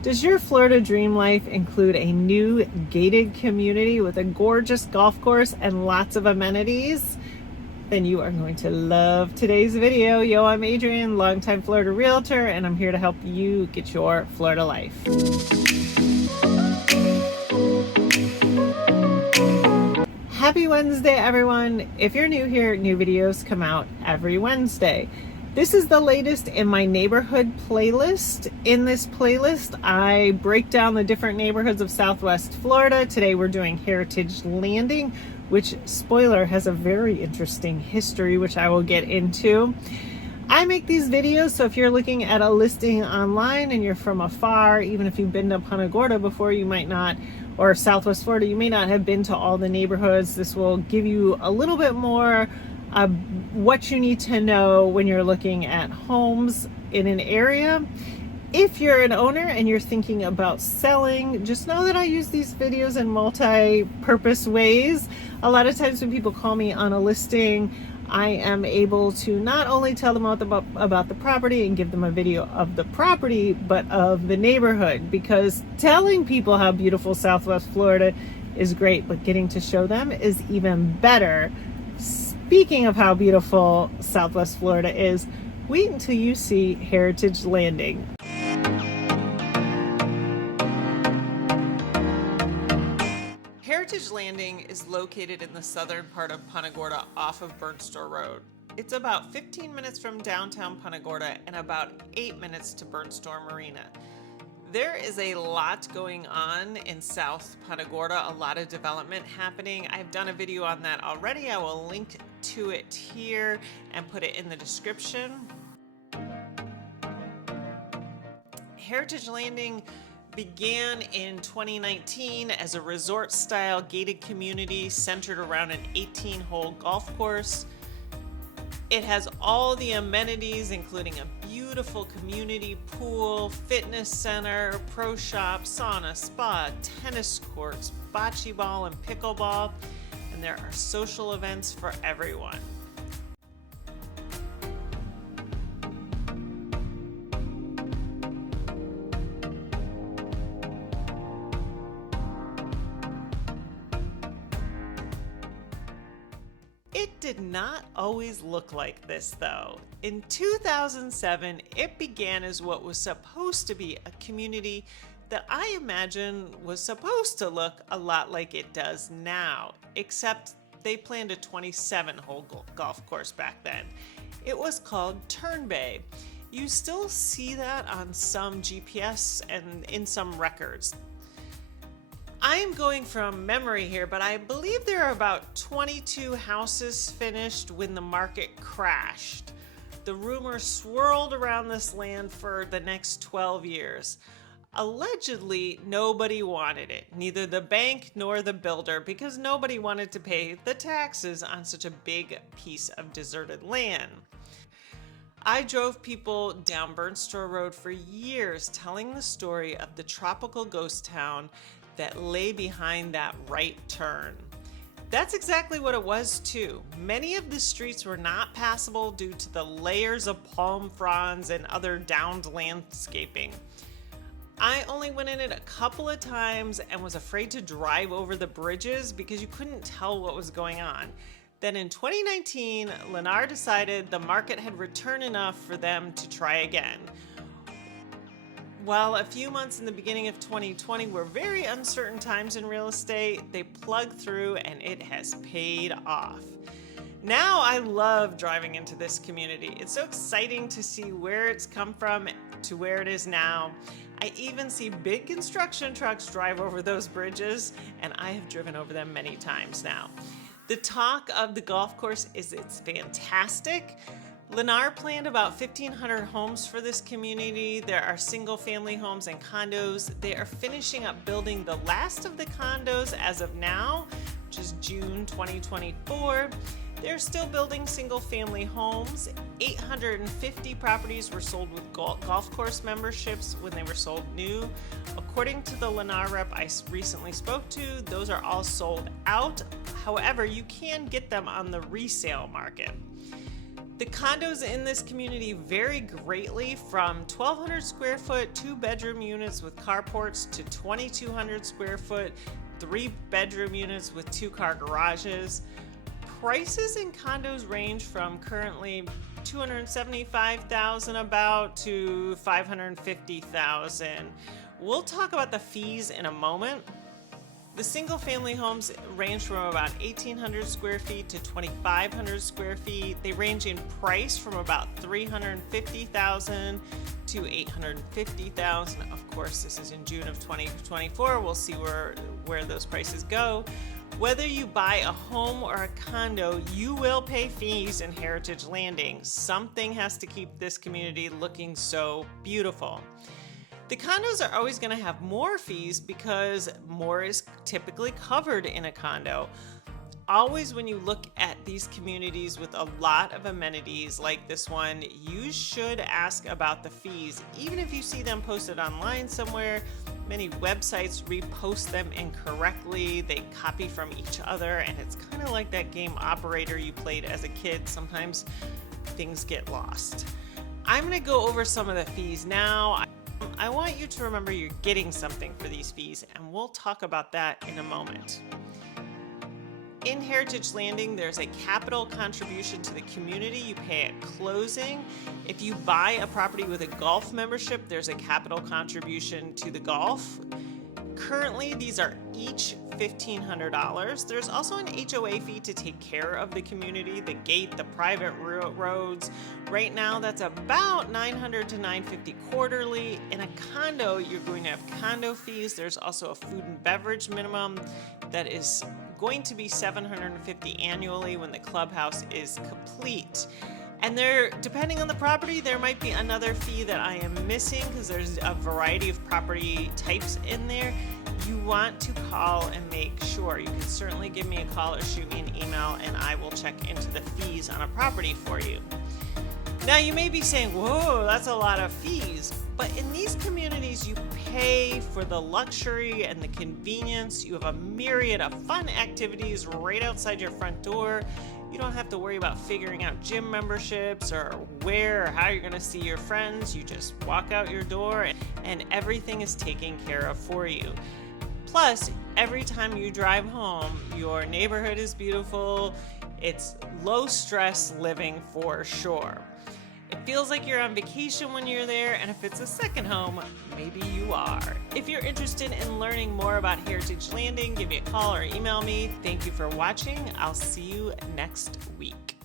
Does your Florida dream life include a new gated community with a gorgeous golf course and lots of amenities? Then you are going to love today's video. Yo, I'm Adrienne, longtime Florida realtor, and I'm here to help you get your Florida life. Happy Wednesday, everyone. If you're new here, new videos come out every Wednesday. This is the latest in my neighborhood playlist. In this playlist, I break down the different neighborhoods of Southwest Florida. Today we're doing Heritage Landing, which, spoiler, has a very interesting history, which I will get into. I make these videos, so if you're looking at a listing online and you're from afar, even if you've been to Punta Gorda before, you might not, or Southwest Florida, you may not have been to all the neighborhoods. This will give you a little bit more what you need to know when you're looking at homes in an area. If you're an owner and you're thinking about selling, just know that I use these videos in multi-purpose ways. A lot of times when people call me on a listing, I am able to not only tell them about the property and give them a video of the property, but of the neighborhood, because telling people how beautiful Southwest Florida is great, but getting to show them is even better. Speaking of how beautiful Southwest Florida is, wait until you see Heritage Landing. Heritage Landing is located in the southern part of Punta Gorda off of Burnstore Road. It's about 15 minutes from downtown Punta Gorda and about 8 minutes to Burnstore Marina. There is a lot going on in South Punta Gorda, a lot of development happening. I've done a video on that already. I will link to it here and put it in the description. Heritage Landing began in 2019 as a resort-style gated community centered around an 18-hole golf course. It has all the amenities, including a beautiful community pool, fitness center, pro shop, sauna, spa, tennis courts, bocce ball and pickleball, and there are social events for everyone. It did not always look like this, though. In 2007, it began as what was supposed to be a community that I imagine was supposed to look a lot like it does now, except they planned a 27-hole golf course back then. It was called Turn Bay. You still see that on some GPS and in some records. I am going from memory here, but I believe there are about 22 houses finished when the market crashed. The rumor swirled around this land for the next 12 years. Allegedly, nobody wanted it, neither the bank nor the builder, because nobody wanted to pay the taxes on such a big piece of deserted land. I drove people down Burnstore Road for years telling the story of the tropical ghost town that lay behind that right turn. That's exactly what it was too. Many of the streets were not passable due to the layers of palm fronds and other downed landscaping. I only went in it a couple of times and was afraid to drive over the bridges because you couldn't tell what was going on. Then in 2019, Lennar decided the market had returned enough for them to try again. While a few months in the beginning of 2020 were very uncertain times in real estate, they plugged through and it has paid off. Now I love driving into this community. It's so exciting to see where it's come from to where it is now. I even see big construction trucks drive over those bridges, and I have driven over them many times now. The talk of the golf course is it's fantastic. Lennar planned about 1,500 homes for this community. There are single-family homes and condos. They are finishing up building the last of the condos as of now, which is June 2024. They're still building single-family homes. 850 properties were sold with golf course memberships when they were sold new. According to the Lennar rep I recently spoke to, those are all sold out. However, you can get them on the resale market. The condos in this community vary greatly from 1,200 square foot 2-bedroom units with carports to 2,200 square foot 3-bedroom units with 2-car garages. Prices in condos range from currently $275,000 about to $550,000. We'll talk about the fees in a moment. The single-family homes range from about 1,800 square feet to 2,500 square feet. They range in price from about $350,000 to $850,000. Of course, this is in June of 2024. We'll see where those prices go. Whether you buy a home or a condo, you will pay fees in Heritage Landing. Something has to keep this community looking so beautiful. The condos are always going to have more fees because more is typically covered in a condo. Always when you look at these communities with a lot of amenities like this one, you should ask about the fees. Even if you see them posted online somewhere, many websites repost them incorrectly. They copy from each other, and it's kind of like that game Operator you played as a kid. Sometimes things get lost. I'm going to go over some of the fees now. I want you to remember you're getting something for these fees, and we'll talk about that in a moment. In Heritage Landing, there's a capital contribution to the community you pay at closing. If you buy a property with a golf membership, there's a capital contribution to the golf. Currently, these are each $1,500. There's also an HOA fee to take care of the community, the gate, the private roads. Right now, that's about $900 to $950 quarterly. In a condo, you're going to have condo fees. There's also a food and beverage minimum that is going to be $750 annually when the clubhouse is complete. And there, depending on the property, there might be another fee that I am missing because there's a variety of property types in there. You want to call and make sure. You can certainly give me a call or shoot me an email, and I will check into the fees on a property for you. Now, you may be saying, whoa, that's a lot of fees. But in these communities, you pay for the luxury and the convenience. You have a myriad of fun activities right outside your front door. You don't have to worry about figuring out gym memberships or where or how you're going to see your friends. You just walk out your door and everything is taken care of for you. Plus, every time you drive home, your neighborhood is beautiful. It's low stress living for sure. It feels like you're on vacation when you're there, and if it's a second home, maybe you are. If you're interested in learning more about Heritage Landing, give me a call or email me. Thank you for watching. I'll see you next week.